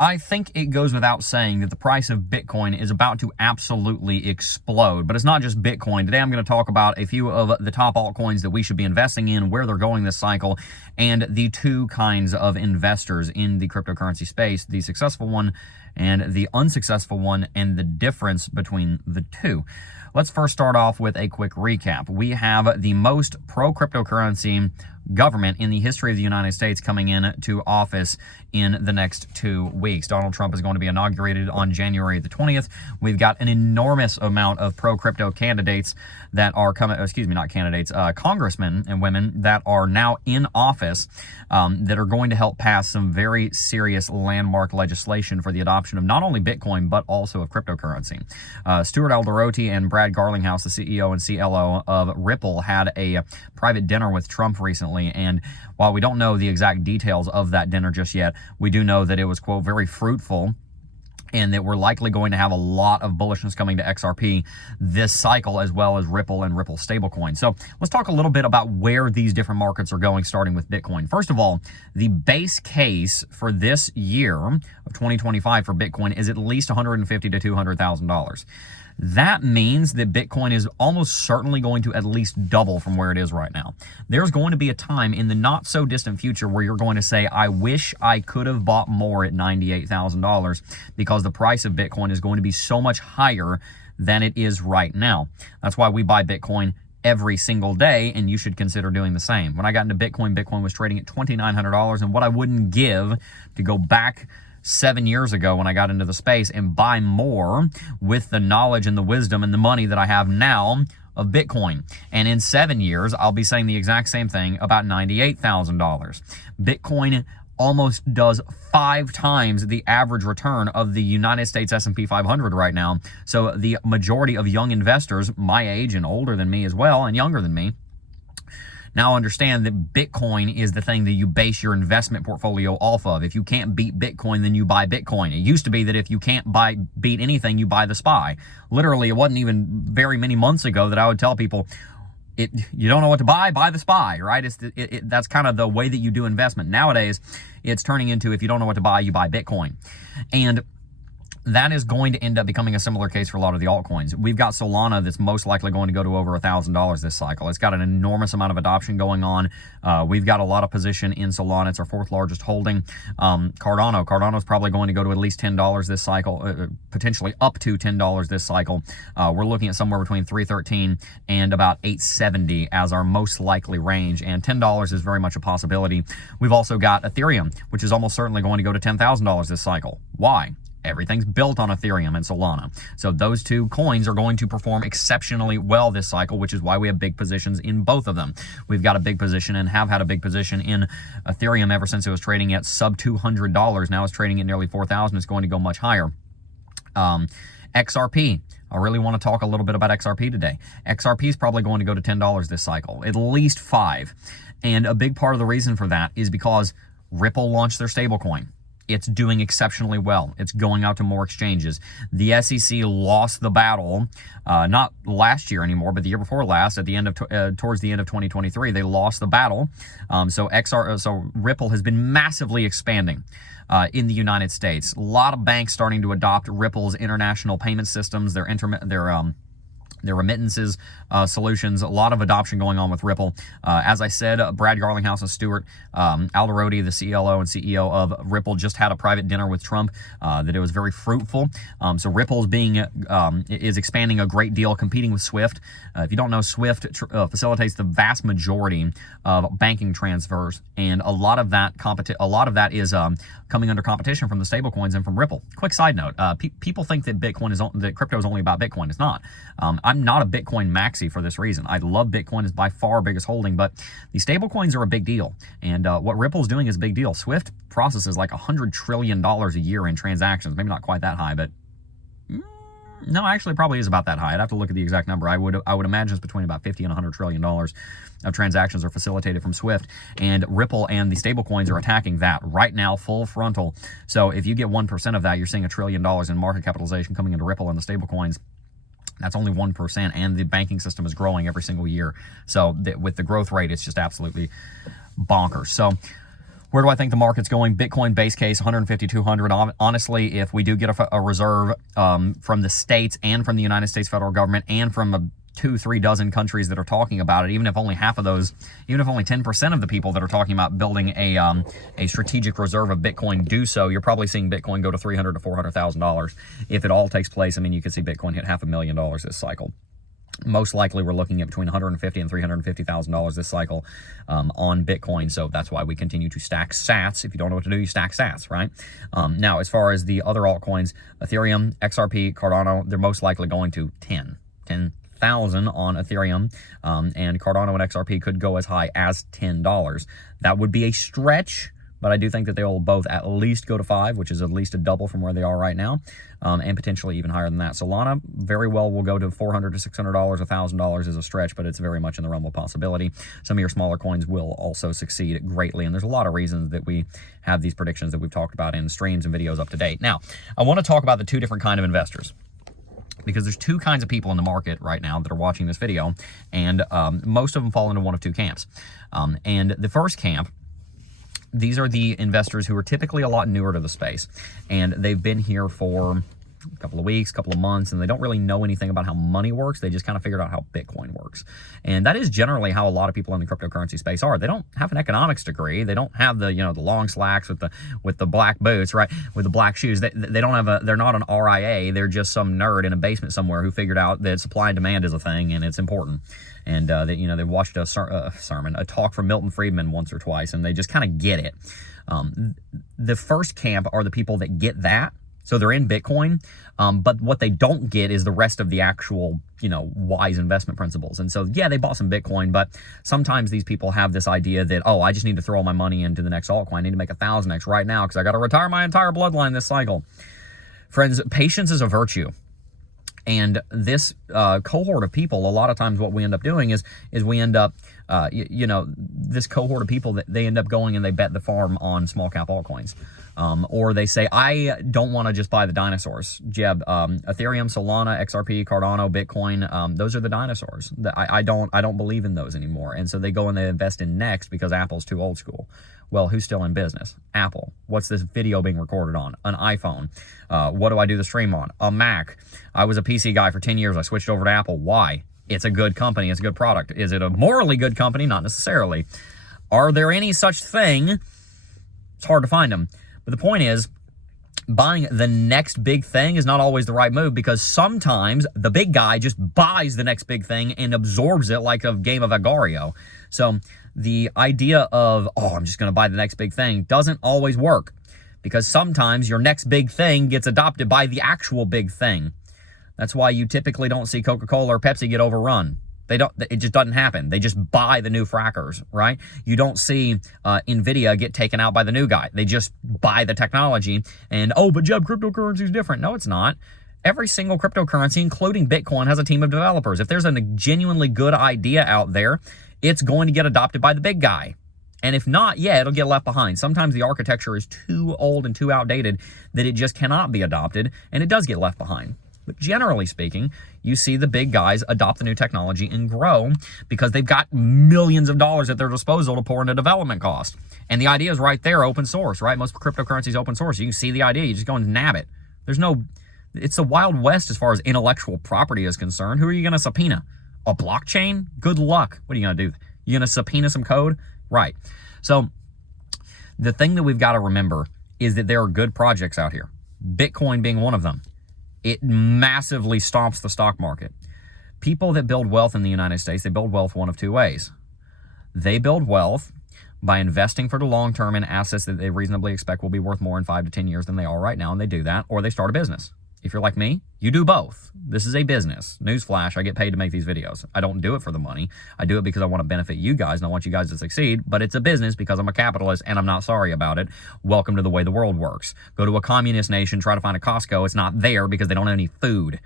I think it goes without saying that the price of Bitcoin is about to absolutely explode. But it's not just Bitcoin. Today I'm going to talk about a few of the top altcoins that we should be investing in, where they're going this cycle, and the two kinds of investors in the cryptocurrency space, the successful one and the unsuccessful one, and the difference between the two. Let's first start off with a quick recap. We have the most pro-cryptocurrency government in the history of the United States coming into office in the next 2 weeks. Donald Trump is going to be inaugurated on January the 20th. We've got an enormous amount of pro-crypto candidates that are coming, not candidates, congressmen and women that are now in office that are going to help pass some very serious landmark legislation for the adoption of not only Bitcoin, but also of cryptocurrency. Stuart Alderoty and Brad Garlinghouse, the CEO and CLO of Ripple, had a private dinner with Trump recently. And while we don't know the exact details of that dinner just yet, we do know that it was, quote, very fruitful, and that we're likely going to have a lot of bullishness coming to XRP this cycle, as well as Ripple and Ripple stablecoin. So let's talk a little bit about where these different markets are going, starting with Bitcoin. First of all, the base case for this year of 2025 for Bitcoin is at least $150,000 to $200,000. That means that Bitcoin is almost certainly going to at least double from where it is right now. There's going to be a time in the not so distant future where you're going to say, I wish I could have bought more at $98,000, because the price of Bitcoin is going to be so much higher than it is right now. That's why we buy Bitcoin every single day, and you should consider doing the same. When I got into Bitcoin, Bitcoin was trading at $2,900, and what I wouldn't give to go back 7 years ago when I got into the space and buy more with the knowledge and the wisdom and the money that I have now of Bitcoin. And in 7 years, I'll be saying the exact same thing about $98,000. Bitcoin almost does 5 times the average return of the United States S&P 500 right now. So the majority of young investors, my age and older than me as well, and younger than me, now understand that Bitcoin is the thing that you base your investment portfolio off of. If you can't beat Bitcoin, then you buy Bitcoin. It used to be that if you can't beat anything, you buy the SPY. Literally, it wasn't even very many months ago that I would tell people, you don't know what to buy the SPY, right? That's kind of the way that you do investment. Nowadays, it's turning into, if you don't know what to buy, you buy Bitcoin. And that is going to end up becoming a similar case for a lot of the altcoins. We've got Solana that's most likely going to go to over $1,000 this cycle. It's got an enormous amount of adoption going on. We've got a lot of position in Solana. It's our 4th largest holding. Cardano is probably going to go to at least $10 this cycle, potentially up to $10 this cycle. We're looking at somewhere between $313 and about $870 as our most likely range, and $10 is very much a possibility. We've also got Ethereum, which is almost certainly going to go to $10,000 this cycle. Why? Everything's built on Ethereum and Solana. So those two coins are going to perform exceptionally well this cycle, which is why we have big positions in both of them. We've got a big position and have had a big position in Ethereum ever since it was trading at sub $200. Now it's trading at nearly $4,000. It's going to go much higher. XRP. I really want to talk a little bit about XRP today. XRP is probably going to go to $10 this cycle, at least 5. And a big part of the reason for that is because Ripple launched their stablecoin. It's doing exceptionally well. It's going out to more exchanges. The SEC lost the battle, not last year anymore, but the year before last, at the end of towards the end of 2023, they lost the battle. So Ripple has been massively expanding in the United States. A lot of banks starting to adopt Ripple's international payment systems, their remittances solutions. A lot of adoption going on with Ripple. As I said, Brad Garlinghouse and Stuart Alderoty, the CLO and CEO of Ripple, just had a private dinner with Trump that it was very fruitful. So Ripple is expanding a great deal, competing with Swift. If you don't know, Swift facilitates the vast majority of banking transfers, and a lot of that is coming under competition from the stablecoins and from Ripple. Quick side note: people think that crypto is only about Bitcoin. It's not. I'm not a Bitcoin maxi for this reason. I love Bitcoin, is by far our biggest holding, but the stablecoins are a big deal. And what Ripple's doing is a big deal. Swift processes like $100 trillion a year in transactions. Maybe not quite that high, but no, actually probably is about that high. I'd have to look at the exact number. I would imagine it's between about $50 and $100 trillion of transactions are facilitated from Swift, and Ripple and the stablecoins are attacking that right now, full frontal. So if you get 1% of that, you're seeing $1 trillion in market capitalization coming into Ripple and the stablecoins. That's only 1%, and the banking system is growing every single year. So with the growth rate, it's just absolutely bonkers. So Where do I think the market's going? Bitcoin base case 150, 200. Honestly, if we do get a reserve from the states and from the United States federal government and from 2-3 dozen countries that are talking about it, even if only half of those, even if only 10% of the people that are talking about building a strategic reserve of Bitcoin do so, you're probably seeing Bitcoin go to $300,000 to $400,000. If it all takes place, I mean, you could see Bitcoin hit $500,000 this cycle. Most likely, we're looking at between $150,000 and $350,000 this cycle on Bitcoin. So that's why we continue to stack sats. If you don't know what to do, you stack sats, right? Now, as far as the other altcoins, Ethereum, XRP, Cardano, they're most likely going to 10,000 on Ethereum, and Cardano and XRP could go as high as $10. That would be a stretch, but I do think that they will both at least go to 5, which is at least a double from where they are right now, and potentially even higher than that. Solana very well will go to $400 to $600. $1,000 is a stretch, but it's very much in the realm of possibility. Some of your smaller coins will also succeed greatly, and there's a lot of reasons that we have these predictions that we've talked about in streams and videos up to date. Now, I want to talk about the two different kind of investors, because there's two kinds of people in the market right now that are watching this video, and most of them fall into one of two camps. And the first camp, these are the investors who are typically a lot newer to the space, and they've been here for a couple of weeks, couple of months, and they don't really know anything about how money works. They just kind of figured out how Bitcoin works. And that is generally how a lot of people in the cryptocurrency space are. They don't have an economics degree. They don't have the, the long slacks with the black boots, right? With the black shoes. They don't have they're not an RIA. They're just some nerd in a basement somewhere who figured out that supply and demand is a thing and it's important. And they watched a talk from Milton Friedman once or twice, and they just kind of get it. The first camp are the people that get that. So they're in Bitcoin, but what they don't get is the rest of the actual, wise investment principles. And so, yeah, they bought some Bitcoin, but sometimes these people have this idea that, oh, I just need to throw all my money into the next altcoin. I need to make 1,000x right now because I got to retire my entire bloodline this cycle. Friends, patience is a virtue. And this cohort of people, a lot of times what we end up doing is we end up, this cohort of people that they end up going and they bet the farm on small cap altcoins. Or they say, I don't want to just buy the dinosaurs. Jeb, Ethereum, Solana, XRP, Cardano, Bitcoin, those are the dinosaurs. I don't believe in those anymore. And so they go and they invest in Next because Apple's too old school. Well, who's still in business? Apple. What's this video being recorded on? An iPhone. What do I do the stream on? A Mac. I was a PC guy for 10 years. I switched over to Apple. Why? It's a good company. It's a good product. Is it a morally good company? Not necessarily. Are there any such thing? It's hard to find them. But the point is, buying the next big thing is not always the right move, because sometimes the big guy just buys the next big thing and absorbs it like a game of Agario. So the idea of, oh, I'm just going to buy the next big thing doesn't always work, because sometimes your next big thing gets adopted by the actual big thing. That's why you typically don't see Coca-Cola or Pepsi get overrun. It just doesn't happen. They just buy the new frackers, right? You don't see NVIDIA get taken out by the new guy. They just buy the technology and, oh, but Jeb, cryptocurrency is different. No, it's not. Every single cryptocurrency, including Bitcoin, has a team of developers. If there's a genuinely good idea out there, it's going to get adopted by the big guy. And if not, yeah, it'll get left behind. Sometimes the architecture is too old and too outdated that it just cannot be adopted, and it does get left behind. But generally speaking, you see the big guys adopt the new technology and grow because they've got millions of dollars at their disposal to pour into development cost. And the idea is right there, open source, right? Most cryptocurrency is open source. You can see the idea. You just go and nab it. It's the Wild West as far as intellectual property is concerned. Who are you going to subpoena? A blockchain? Good luck. What are you going to do? You going to subpoena some code? Right. So the thing that we've got to remember is that there are good projects out here, Bitcoin being one of them. It massively stomps the stock market. People that build wealth in the United States, they build wealth one of two ways. They build wealth by investing for the long term in assets that they reasonably expect will be worth more in 5 to 10 years than they are right now, and they do that, or they start a business. If you're like me, you do both. This is a business. Newsflash, I get paid to make these videos. I don't do it for the money. I do it because I want to benefit you guys and I want you guys to succeed, but it's a business because I'm a capitalist and I'm not sorry about it. Welcome to the way the world works. Go to a communist nation, try to find a Costco. It's not there because they don't have any food.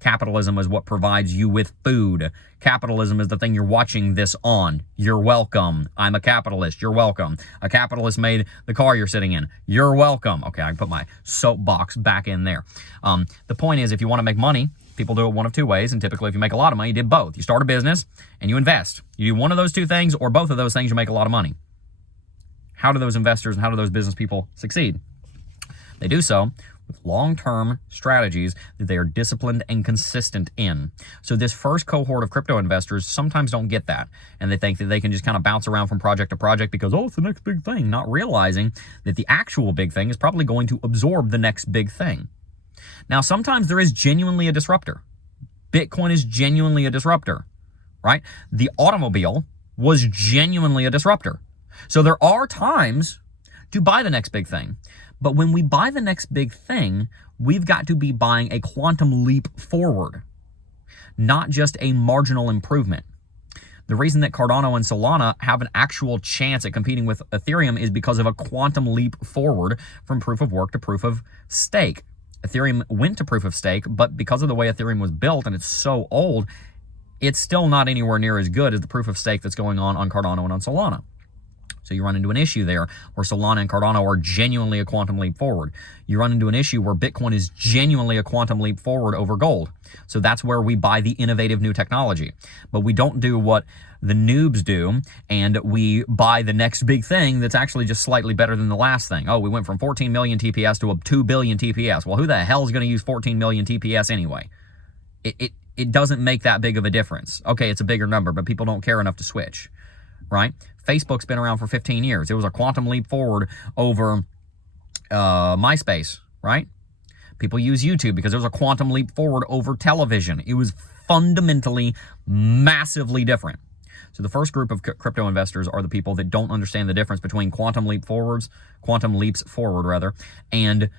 Capitalism is what provides you with food. Capitalism is the thing you're watching this on. You're welcome. I'm a capitalist. You're welcome. A capitalist made the car you're sitting in. You're welcome. Okay, I can put my soapbox back in there. The point is, if you want to make money, people do it one of two ways, and typically if you make a lot of money, you did both. You start a business and you invest. You do one of those two things or both of those things, you make a lot of money. How do those investors and how do those business people succeed? They do so with long-term strategies that they are disciplined and consistent in. So this first cohort of crypto investors sometimes don't get that, and they think that they can just kind of bounce around from project to project because, oh, it's the next big thing, not realizing that the actual big thing is probably going to absorb the next big thing. Now, sometimes there is genuinely a disruptor. Bitcoin is genuinely a disruptor, right? The automobile was genuinely a disruptor. So there are times to buy the next big thing. But when we buy the next big thing, we've got to be buying a quantum leap forward, not just a marginal improvement. The reason that Cardano and Solana have an actual chance at competing with Ethereum is because of a quantum leap forward from proof of work to proof of stake. Ethereum went to proof of stake, but because of the way Ethereum was built and it's so old, it's still not anywhere near as good as the proof of stake that's going on Cardano and on Solana. So you run into an issue there where Solana and Cardano are genuinely a quantum leap forward. You run into an issue where Bitcoin is genuinely a quantum leap forward over gold. So that's where we buy the innovative new technology. But we don't do what the noobs do, and we buy the next big thing that's actually just slightly better than the last thing. Oh, we went from 14 million TPS to 2 billion TPS. Well, who the hell is going to use 14 million TPS anyway? It doesn't make that big of a difference. Okay, it's a bigger number, but people don't care enough to switch, right? Facebook's been around for 15 years. It was a quantum leap forward over MySpace, right? People use YouTube because there was a quantum leap forward over television. It was fundamentally, massively different. So the first group of crypto investors are the people that don't understand the difference between quantum leaps forward, and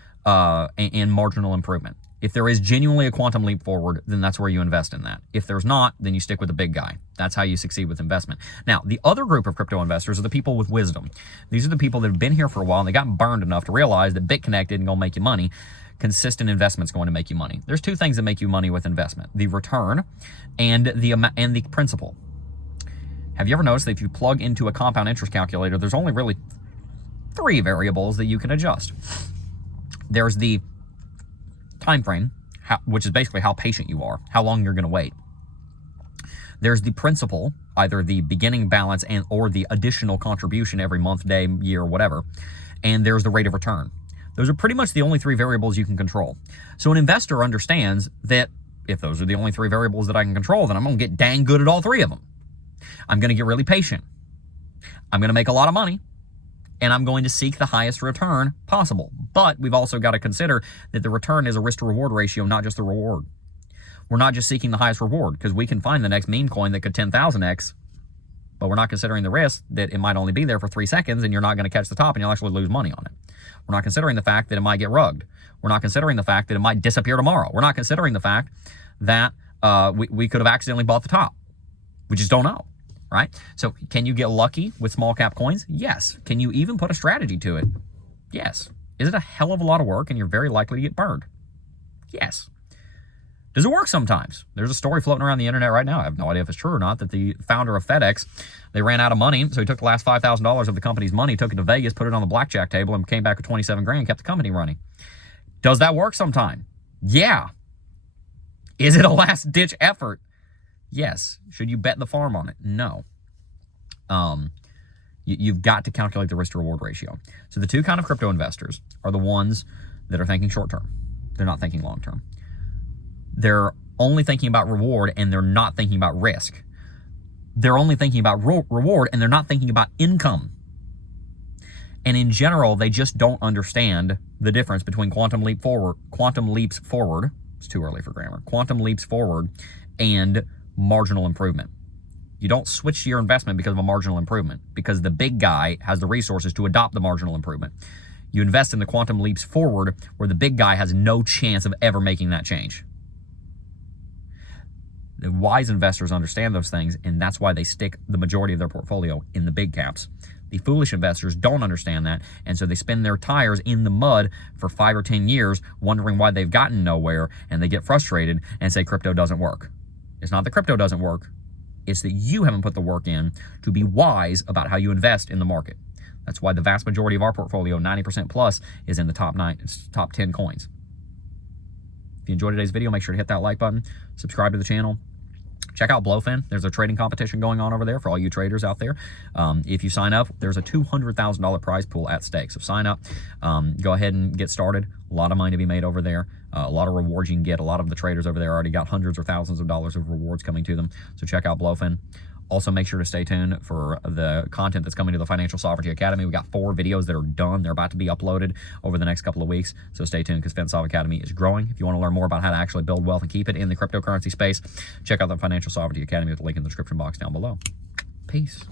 marginal improvement. If there is genuinely a quantum leap forward, then that's where you invest in that. If there's not, then you stick with the big guy. That's how you succeed with investment. Now, the other group of crypto investors are the people with wisdom. These are the people that have been here for a while and they got burned enough to realize that BitConnect isn't going to make you money. Consistent investment's going to make you money. There's two things that make you money with investment: the return and the principal. Have you ever noticed that if you plug into a compound interest calculator, there's only really 3 variables that you can adjust? There's the time frame, which is basically how patient you are, how long you're going to wait. There's the principal, either the beginning balance and or the additional contribution every month, day, year, whatever. And there's the rate of return. Those are pretty much the only 3 variables you can control. So an investor understands that if those are the only 3 variables that I can control, then I'm going to get dang good at all 3 of them. I'm going to get really patient. I'm going to make a lot of money. And I'm going to seek the highest return possible. But we've also got to consider that the return is a risk to reward ratio, not just the reward. We're not just seeking the highest reward, because we can find the next meme coin that could 10,000x, but we're not considering the risk that it might only be there for 3 seconds and you're not going to catch the top and you'll actually lose money on it. We're not considering the fact that it might get rugged. We're not considering the fact that it might disappear tomorrow. We're not considering the fact that we could have accidentally bought the top. We just don't know. Right? So can you get lucky with small cap coins? Yes. Can you even put a strategy to it? Yes. Is it a hell of a lot of work and you're very likely to get burned? Yes. Does it work sometimes? There's a story floating around the internet right now. I have no idea if it's true or not, that the founder of FedEx, they ran out of money. So he took the last $5,000 of the company's money, took it to Vegas, put it on the blackjack table, and came back with 27 grand, kept the company running. Does that work sometime? Yeah. Is it a last ditch effort? Yes. Should you bet the farm on it? No. You've got to calculate the risk to reward ratio. So the 2 kind of crypto investors are the ones that are thinking short term. They're not thinking long term. They're only thinking about reward and they're not thinking about risk. They're only thinking about reward and they're not thinking about income. And in general, they just don't understand the difference between quantum leaps forward. It's too early for grammar. Quantum leaps forward and marginal improvement. You don't switch your investment because of a marginal improvement, because the big guy has the resources to adopt the marginal improvement. You invest in the quantum leaps forward where the big guy has no chance of ever making that change. The wise investors understand those things, and that's why they stick the majority of their portfolio in the big caps. The foolish investors don't understand that, and so they spin their tires in the mud for 5 or 10 years wondering why they've gotten nowhere, and they get frustrated and say crypto doesn't work. It's not that crypto doesn't work. It's that you haven't put the work in to be wise about how you invest in the market. That's why the vast majority of our portfolio, 90% plus, is in the top 10 coins. If you enjoyed today's video, make sure to hit that like button, subscribe to the channel, Check out Blowfin. There's a trading competition going on over there for all you traders out there. If you sign up, there's a $200,000 prize pool at stake. So sign up, go ahead and get started. A lot of money to be made over there. A lot of rewards you can get. A lot of the traders over there already got hundreds or thousands of dollars of rewards coming to them. So check out Blowfin. Also, make sure to stay tuned for the content that's coming to the Financial Sovereignty Academy. We got 4 videos that are done. They're about to be uploaded over the next couple of weeks. So stay tuned because FinSov Academy is growing. If you want to learn more about how to actually build wealth and keep it in the cryptocurrency space, check out the Financial Sovereignty Academy with the link in the description box down below. Peace.